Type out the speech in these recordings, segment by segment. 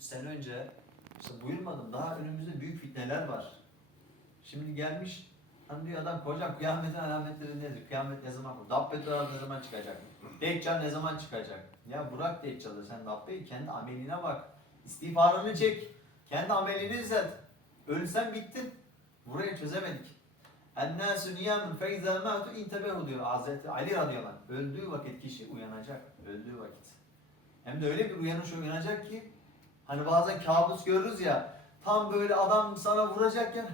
3 sene önce işte buyurmadım daha önümüzde büyük fitneler var. Şimdi gelmiş hani diyor adam hocam kıyametin alametleri nedir? Kıyamet ne zaman? Dabbet ne zaman çıkacak? Deccal ne zaman çıkacak? Ya bırak Deccal'ı sen Dabbe'yi kendi ameline bak. İstiğfarını çek. Kendi amelini düzelt. Ölsen bittin. Burayı çözemedik. Ennâsü niyamun feyzâ mâtu intebehu diyor Hazreti Ali radıyallahu anh. Öldüğü vakit kişi uyanacak. Öldüğü vakit. Hem de öyle bir uyanış uyanacak ki hani bazen kabus görürüz ya tam böyle adam sana vuracakken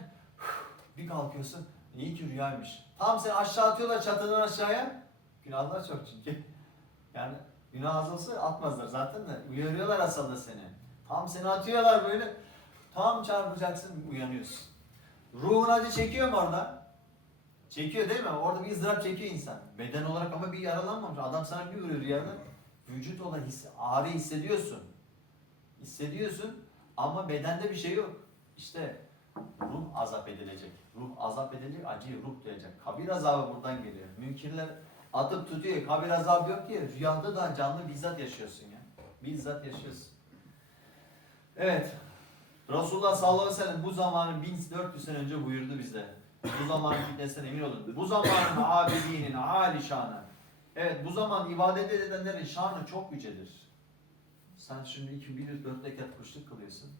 bir kalkıyorsun. İyi ki rüyaymış. Tam seni aşağı atıyorlar çatının aşağıya. Günahlar çok çünkü. Yani günah az olsa atmazlar zaten de. Uyarıyorlar aslında seni. Tam seni atıyorlar böyle. Tam çarpacaksın uyanıyorsun. Ruhun acı çekiyor mu orada? Çekiyor değil mi? Orada bir ızdırap çekiyor insan. Beden olarak ama bir yaralanmamış. Adam sana bir vuruyor rüyada. Vücut olarak his, ağrı hissediyorsun. Hissediyorsun ama bedende bir şey yok. İşte ruh azap edilecek. Ruh azap edilecek, acıyı ruh duyacak. Kabir azabı buradan geliyor. Münkirler atıp tutuyor. Kabir azabı yok ki. Rüyada da canlı bizzat yaşıyorsun ya. Bizzat yaşıyorsun. Evet. Resulullah sallallahu aleyhi ve sellem bu zamanın 1400 sene önce buyurdu bize. Bu zamanın fitnesinden emin olun. Bu zamanın abidinin âli şanı. Evet bu zaman ibadet edenlerin şanı çok yücedir. Sen şimdi 2104 rekat kuşluk kılıyorsun.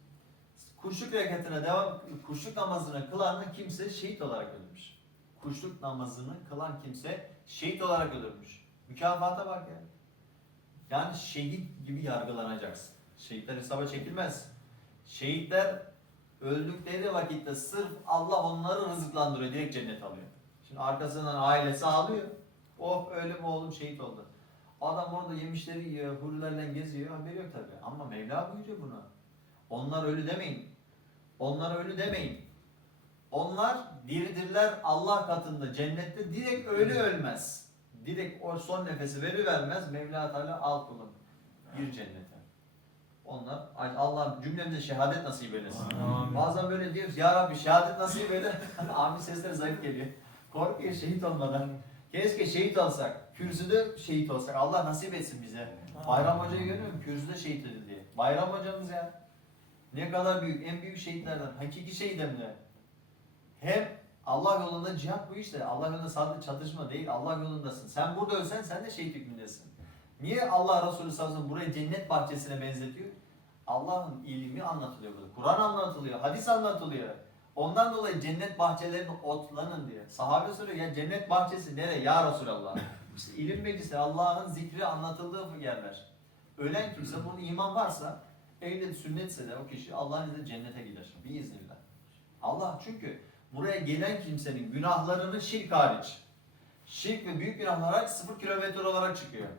Kuşluk rekatına devam, kuşluk namazını kılan kimse şehit olarak ölmüş. Kuşluk namazını kılan kimse şehit olarak ölürmüş. Mükafata bak ya. Yani şehit gibi yargılanacaksın. Şehitler hesaba çekilmez. Şehitler öldükleri vakitte sırf Allah onları rızıklandırıyor. Direkt cennet alıyor. Şimdi arkasından ailesi ağlıyor. Oh öyle mi oğlum şehit oldu. Adam orada yemişleri yiyor, hurilerle geziyor. Haberi yok tabii. Ama Mevla buyuruyor bunu. Onlar ölü demeyin. Onlara ölü demeyin. Onlar diridirler Allah katında cennette direkt ölü ölmez. Direkt o son nefesi veri vermez. Mevla Teala al kulum. Gir cennete. Onlar Allah cümlemize şehadet nasip eylesin. Amin. Bazen böyle diyoruz ya Rabbi şehadet nasip eyle. Amin sesleri zayıf geliyor. Korkuyor şehit olmadan. Keşke şehit olsak. Kürsüde şehit olsak. Allah nasip etsin bize. Bayram Hoca'yı görüyor musun? Kürsüde şehit edildi. Bayram Hocamız ya. Ne kadar büyük, en büyük şehitlerden. Hakiki şehit hem de. Hem Allah yolunda cihat bu işte. Allah yolunda sadece çatışma değil. Allah yolundasın. Sen burada ölsen sen de şehit hükmündesin. Niye Allah Resulü sallallahu aleyhi ve sellem burayı cennet bahçesine benzetiyor? Allah'ın ilmi anlatılıyor burada. Kur'an anlatılıyor, hadis anlatılıyor. Ondan dolayı cennet bahçelerinde otlanın diye. Sahabe soruyor ya cennet bahçesi nere ya Resulallah? İşte ilim meclisi Allah'ın zikri anlatıldığı yerler. Ölen kimse bunun iman varsa evde sünnetse de o kişi Allah'ın izniyle cennete gider. Biiznillah. Allah çünkü buraya gelen kimsenin günahlarını şirk hariç. Şirk ve büyük günahlar hariç sıfır kilometre olarak çıkıyor.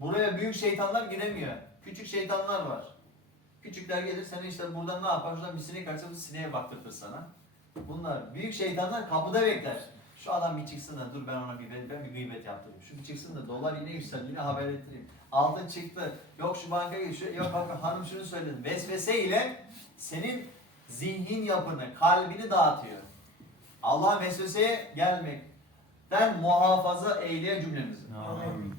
Buraya büyük şeytanlar giremiyor. Küçük şeytanlar var. Küçükler gelir seni işte buradan ne yapar? Şuradan bir sinek kaçsa bu sineğe baktırtır sana. Bunlar büyük şeytanlar kapıda bekler. Şu adam bir çıksın da dur ben ona bir ben bir gıybet yaptırayım. Şu bir çıksın da dolar yine yükseldi yine haber ettireyim. Altın çıktı. Yok şu bankaya gir. Şu, yok bak hanım şunu söyledi. Vesvese ile senin zihnin yapını, kalbini dağıtıyor. Allah vesveseye gelmekten muhafaza eyleye cümlemizi. Amin.